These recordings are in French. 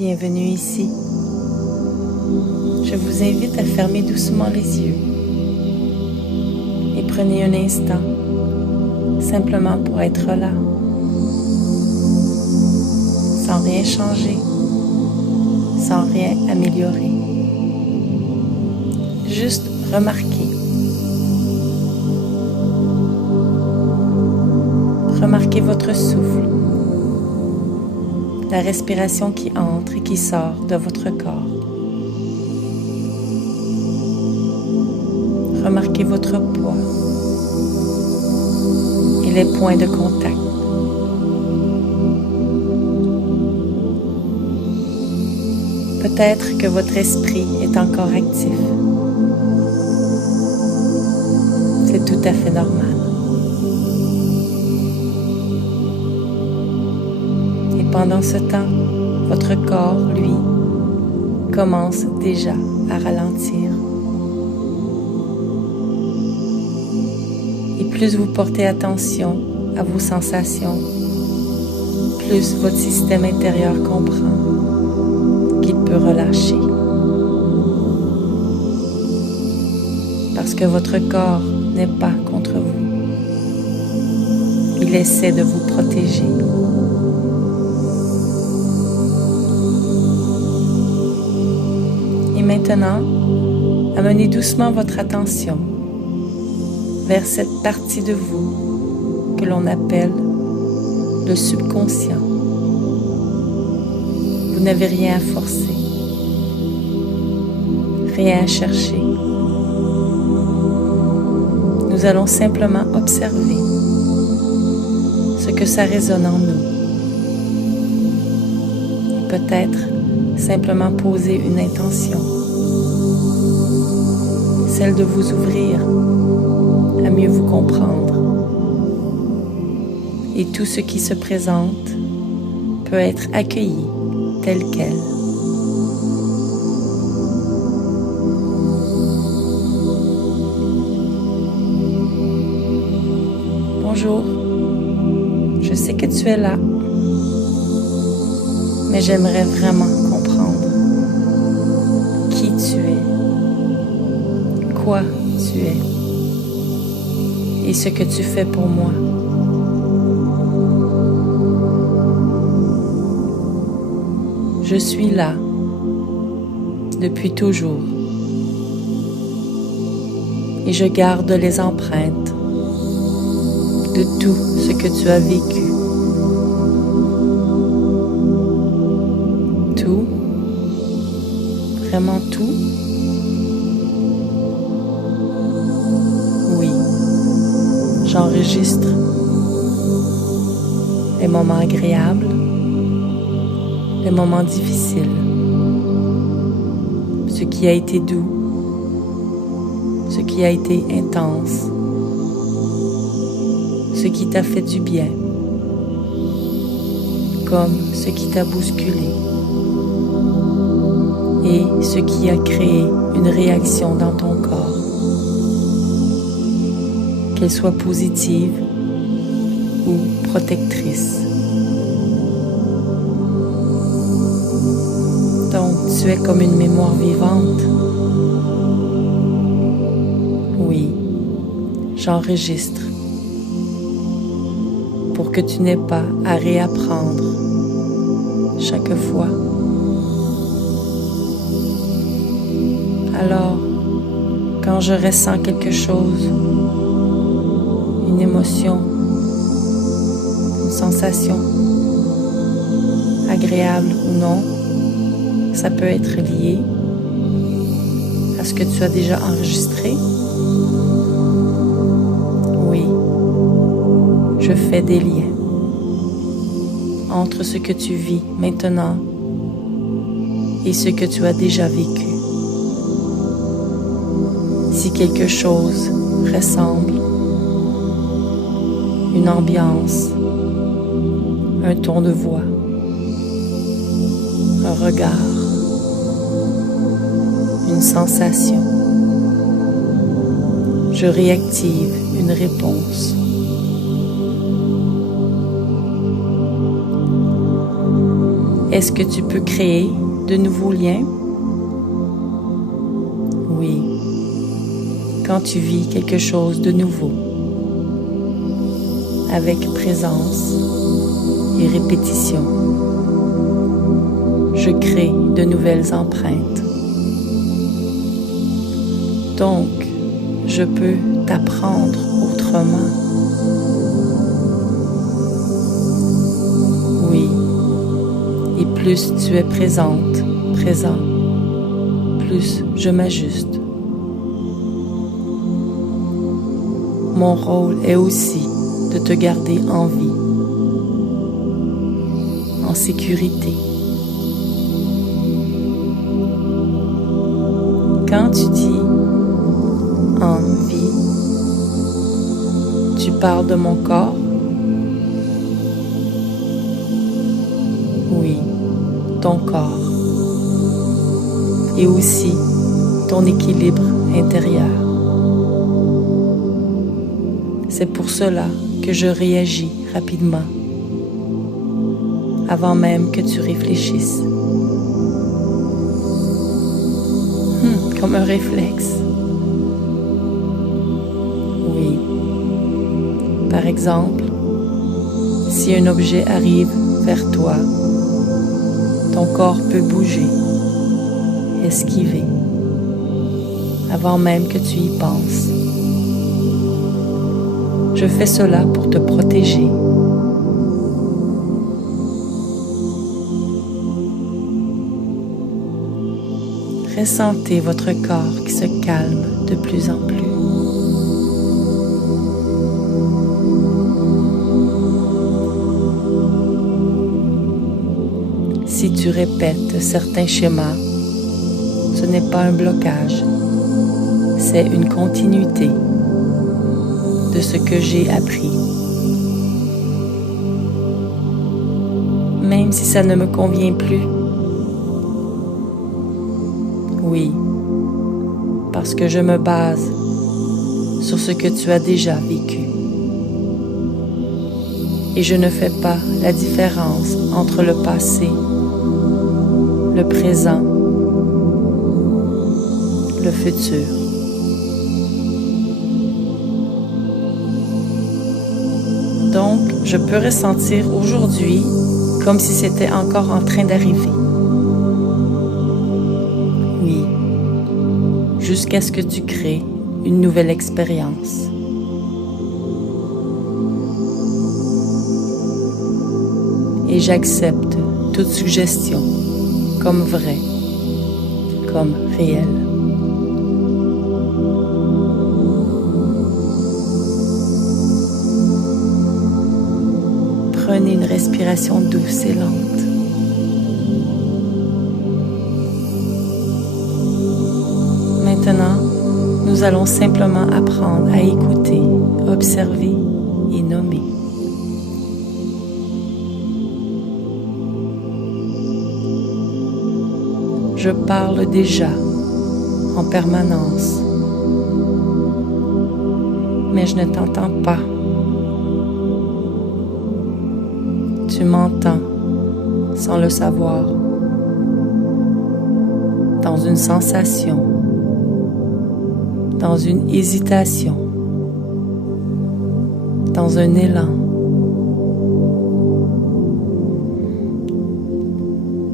Bienvenue ici. Je vous invite à fermer doucement les yeux et prenez un instant simplement pour être là, sans rien changer, sans rien améliorer. Juste remarquer. Remarquez votre souffle, la respiration qui entre et qui sort de votre corps. Remarquez votre poids et les points de contact. Peut-être que votre esprit est encore actif. C'est tout à fait normal. Et pendant ce temps, votre corps, lui, commence déjà à ralentir. Et plus vous portez attention à vos sensations, plus votre système intérieur comprend qu'il peut relâcher. Parce que votre corps n'est pas contre vous. Il essaie de vous protéger. Et maintenant, amenez doucement votre attention vers cette partie de vous que l'on appelle le subconscient. Vous n'avez rien à forcer, rien à chercher. Nous allons simplement observer ce que ça résonne en nous. Et peut-être simplement poser une intention, celle de vous ouvrir à mieux vous comprendre. Et tout ce qui se présente peut être accueilli tel quel. Bonjour, je sais que tu es là, mais j'aimerais vraiment comprendre qui tu es, quoi tu es et ce que tu fais pour moi. Je suis là depuis toujours et je garde les empreintes de tout ce que tu as vécu. Tout, vraiment tout. Oui, j'enregistre les moments agréables, les moments difficiles, ce qui a été doux, ce qui a été intense, ce qui t'a fait du bien, comme ce qui t'a bousculé et ce qui a créé une réaction dans ton corps, qu'elle soit positive ou protectrice. Donc, tu es comme une mémoire vivante. Oui, j'enregistre pour que tu n'aies pas à réapprendre chaque fois. Alors, quand je ressens quelque chose, une émotion, une sensation, agréable ou non, ça peut être lié à ce que tu as déjà enregistré. Oui, je fais des liens entre ce que tu vis maintenant et ce que tu as déjà vécu. Si quelque chose ressemble, une ambiance, un ton de voix, un regard, une sensation, je réactive une réponse. Est-ce que tu peux créer de nouveaux liens? Oui. Quand tu vis quelque chose de nouveau, avec présence et répétition, je crée de nouvelles empreintes. Donc, je peux t'apprendre autrement. Oui. Et plus tu es présent, plus je m'ajuste. Mon rôle est aussi de te garder en vie, en sécurité. Quand tu dis en vie, tu parles de mon corps? Oui, ton corps. Et aussi ton équilibre intérieur. C'est pour cela que je réagis rapidement, avant même que tu réfléchisses. Comme un réflexe. Oui. Par exemple, si un objet arrive vers toi, ton corps peut bouger, esquiver, avant même que tu y penses. Je fais cela pour te protéger. Ressentez votre corps qui se calme de plus en plus. Si tu répètes certains schémas, ce n'est pas un blocage, c'est une continuité de ce que j'ai appris. Même si ça ne me convient plus. Oui, parce que je me base sur ce que tu as déjà vécu. Et je ne fais pas la différence entre le passé, le présent, le futur. Donc, je peux ressentir aujourd'hui comme si c'était encore en train d'arriver. Oui, jusqu'à ce que tu crées une nouvelle expérience. Et j'accepte toute suggestion comme vraie, comme réelle. Prenez une respiration douce et lente. Maintenant, nous allons simplement apprendre à écouter, observer et nommer. Je parle déjà en permanence, mais je ne t'entends pas. Tu m'entends sans le savoir, dans une sensation, dans une hésitation, dans un élan.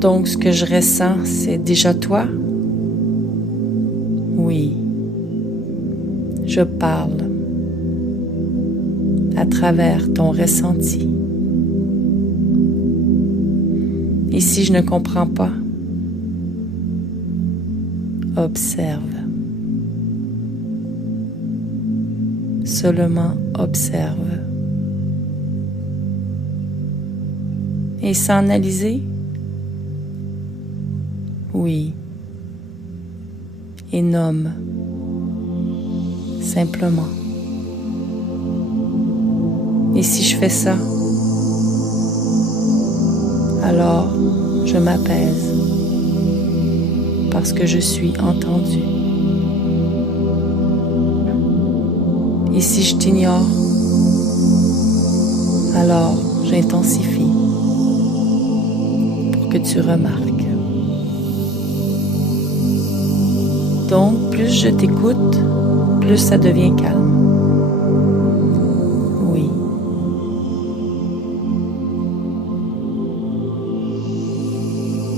Donc, ce que je ressens, c'est déjà toi? Oui, je parle à travers ton ressenti. Et si je ne comprends pas, observe. Seulement observe. Et sans analyser? Oui. Et nomme. Simplement. Et si je fais ça, alors je m'apaise parce que je suis entendu. Et si je t'ignore, alors j'intensifie pour que tu remarques. Donc, plus je t'écoute, plus ça devient calme. Oui.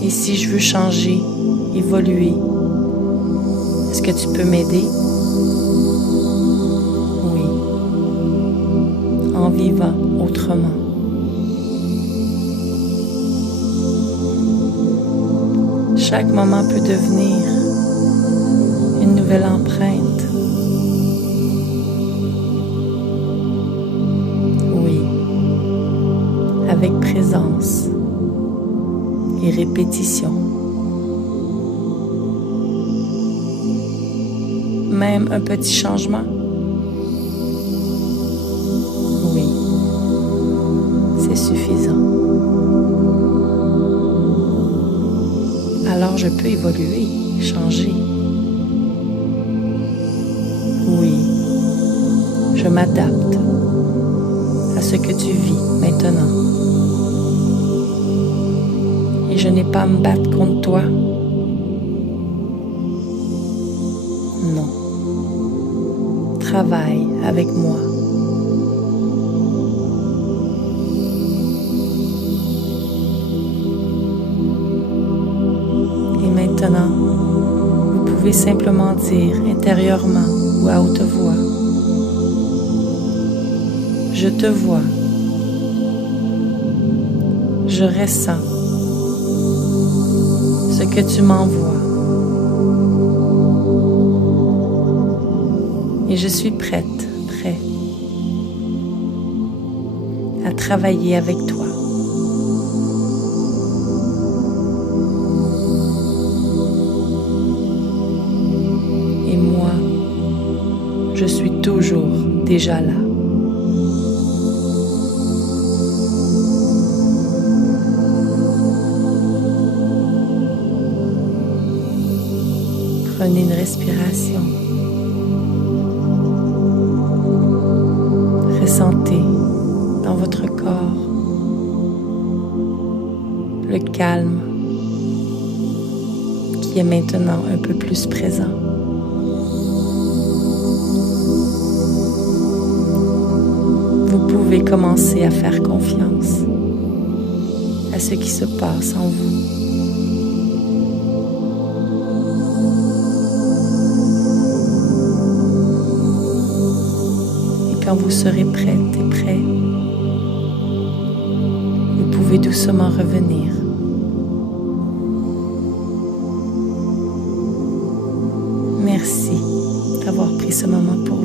Et si je veux changer, évoluer, est-ce que tu peux m'aider? Oui. En vivant autrement. Chaque moment peut devenir une nouvelle empreinte. Oui. Avec présence et répétition. Même un petit changement. Oui, c'est suffisant. Alors je peux évoluer, changer. Oui, je m'adapte à ce que tu vis maintenant. Et je n'ai pas à me battre contre toi. Non. Travaille avec moi. Et maintenant, vous pouvez simplement dire intérieurement ou à haute voix: je te vois. Je ressens ce que tu m'envoies. Et je suis prête, prêt à travailler avec toi. Et moi, je suis toujours déjà là. Prenez une respiration. Ressentez dans votre corps le calme qui est maintenant un peu plus présent. Vous pouvez commencer à faire confiance à ce qui se passe en vous. Quand vous serez prête et prêt, vous pouvez doucement revenir. Merci d'avoir pris ce moment pour